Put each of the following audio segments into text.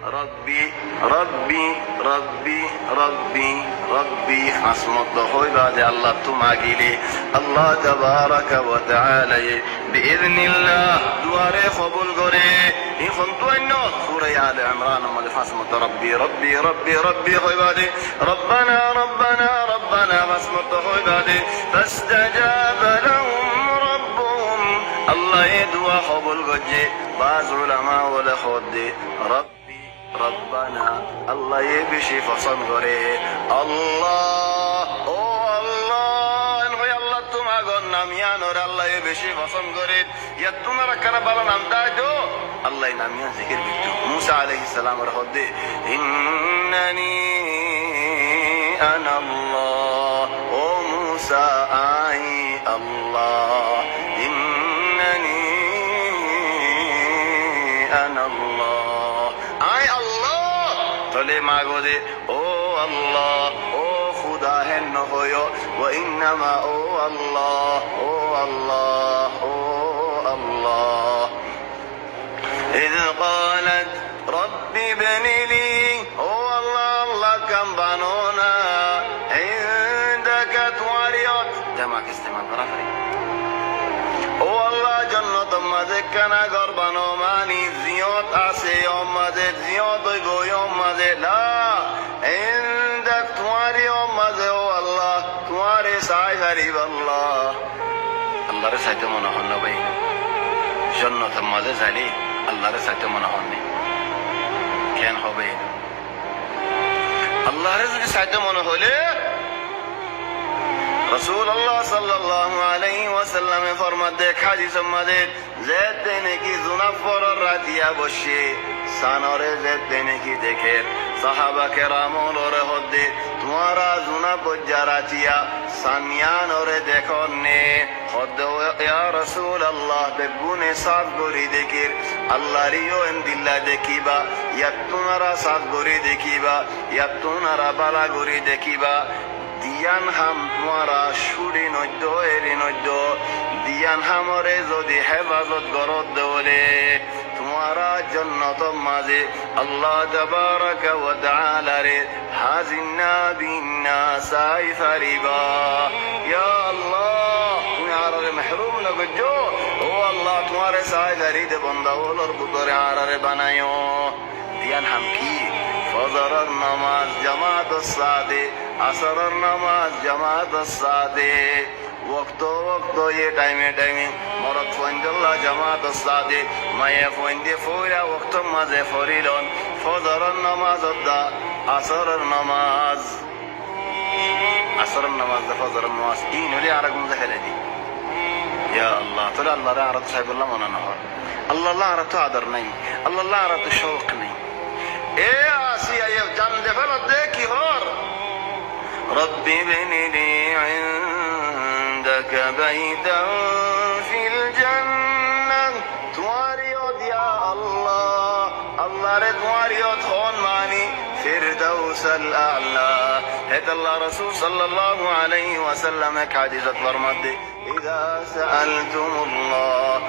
রব্বি রব্বি রব্বি রব্বি রব্বি হাসমত হইবা যে আল্লাহ তুমাগিলে আল্লাহ তাবারাকা ওয়া তাআলা বিইذنিল্লাহ দুয়ারে কবুল করে এখন তো অন্য সূরা আলে ইমরান মধ্যে হাসমত রব্বি রব্বি রব্বি রব্বি হইবা যে রব্বানা রব্বানা রব্বানা হাসমত হইবা যে ফাসতাজাবা লাহুম রাব্বুহুম আল্লাহ এই দোয়া কবুল করছে বাজ উলামা ওয়ালা খুদে রব্বি রব্বানা আল্লাহ এ বেশি পছন্দ করে আল্লাহ ও আল্লাহ হয় আল্লাহ তোমাগর নাম ইয়ানোর আল্লাহ এ বেশি পছন্দ করে ইয়া তোমার কানা ভালো নাম দাই তো আল্লাহ নাম ইয়া জিকির বিটু মুসা আলাইহিস সালামের হদে ইন্নানি আনা আল্লাহ ও মুসা আই আল্লাহ ইন্নানি আনা আল্লাহ আই আল্লাহ তলে মাগো দে ও আল্লাহ ও খুদা হেন হয় ও ইন্নামা ও আল্লাহ ও আল্লাহ ও আল্লাহ إذ قالت رب ابن لي ও আল্লাহ আল্লাহ কাম বানোনা عندك تواريات জামা ইস্তেমাল করা হয় ও আল্লাহ জান্নাত মাঝে কানা ঘর বানো মানি জিয়ত আছে ও মাঝে জিয়ত হইব ও মাঝে লা عندك তোমারি ও মাঝে ও আল্লাহ তোমারে সাই হারিব আল্লাহ আল্লাহর সাথে মনে হল না ভাই জান্নাত মাঝে জানি আল্লাহর সাথে মনে হল না কেন হবে আল্লাহর সাথে মনে হলে রাসূলুল্লাহ সাল্লাল্লাহু আলাইহি ওয়াসাল্লাম ফরমাতে হাদিস মধ্যে যেতে নাকি জুনাফর রাতিয়া বসে সানরে যেতে নাকি দেখে সাহাবা কেরামর হদে তোমারা জুনা বজ্জারাতিয়া সানিয়ানরে দেখনে হদে ইয়া রাসূলুল্লাহ বেগুনে সাফ গরি দেখির আল্লাহরিও এমদিল্লা দেখিবা ইয়া তোমারা সাফ গরি দেখিবা ইয়া তোমারা বালা গরি দেখিবা দিয়ান হাম তোমারা সুরি নদ্য এরি নদ্য দিয়ান হামরে যদি হেফাজত গরত দেওলে তোমারা জন্নত মাঝে আল্লাহ তাবারাকা ওয়া তাআলা রে হাজিনা বিন্না সাই ফারিবা ইয়া আল্লাহ তুমি আরারে মাহরুম না গজো ও আল্লাহ তোমারে সাই গারি দে বান্দা ওলর বুতরে আরারে বানায়ো দিয়ান হাম কি ফজরের নামাজ জামাত সাদে আসরের নামাজ জামাত সাদে وقت یہ ٹائم مرد فوندلlah جماعت الصادق مایا فوندی فورا وقت مزه فوریلون فجر النماز دا عصر النماز دا فجر النماز این ولی عرقم زهره دی یا الله طلع الله را عرض صاحب الله منا نهار الله را تو عدر نہیں الله را تو شوق نہیں اے آسیہ یہ جان دفلت دیکھی ہور ربی بنی لی عندك بيتا في الجنة تواريوت يا الله الله رتواريوت خون ماني فردوس الأعلى هذا الله رسول صلى الله عليه وسلم حديثة فرمد إذا سألتم الله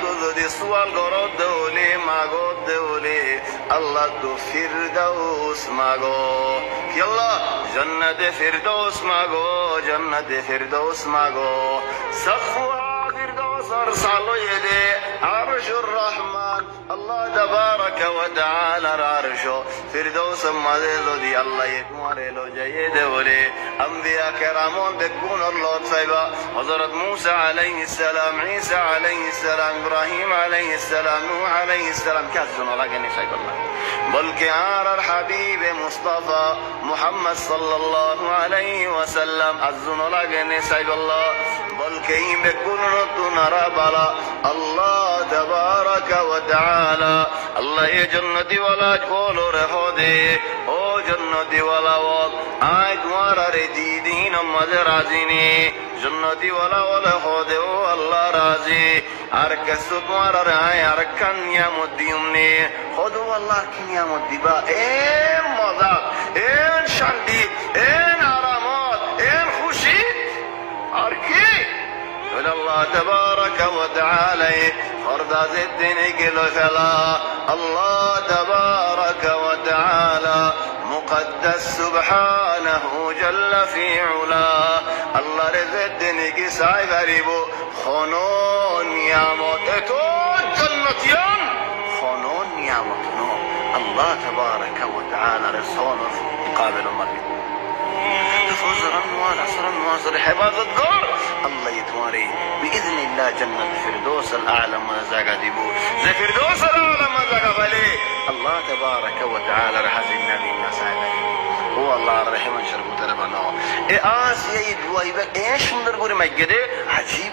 تذدي سوال قرد دولي ما قد دولي الله تو فردوس ما قد يلا جنة فردوس ما قد جنة فردوس ما قد سقفها فردوس أرسلوا يدي عرش الرحمن الله تبارك وتعالى عرشه فردوس مزيد دي الله يكمل له جيد ولي أنبياء كرامون بيكون الله طيبا حضرت موسى عليه السلام عيسى عليه السلام إبراهيم عليه السلام نوح عليه السلام كذبوا لكن شيء الله بلکہ آر حبیب مصطفى محمد صلی اللہ علیہ وسلم ازن لگنے سیب اللہ بلکہ ہی بکلن تو نرا بالا اللہ تبارک و تعالی اللہ یہ جنتی والا جولو رہو دے او جنتی والا وال آئی تمہارا رجی دین امد رازینے جنتی والا ہو دے او اللہ راضی আর কিছু তোমার আর কানিয়ামত দিউমনে খোদু আল্লাহ কিনিয়ামত দিবা এন মজা এন শান্তি এন আরামত এন খুশি আর কি আল্লাহ তাবারাকা ওয়া তাআলা ফরদাজের দিনে গেল ফেলা আল্লাহ তাবারাকা মুকদ্দাস সুবহানাহু জাল্লা ফি উলা আল্লাহর জেদ্দিনে কি চাই পারিব খন নিয়ামত তো জান্নাতিয়ান খন নিয়ামত ন আল্লাহ তাবারাকা ওয়া তাআলা রাসূল قابل مريض فوزرا ونصرا ونصر حفاظة الدور الله يتواري بإذن الله جنة الفردوس الأعلى ما زاق ديبو زي فردوس الأعلى ما زاق بلي الله تبارك وتعالى رحز النبي النسائل هو الله الرحيم انشرب تربنا آسيا يدوى ايش من دربوري مجده عجيب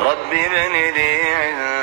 ربي ابن لي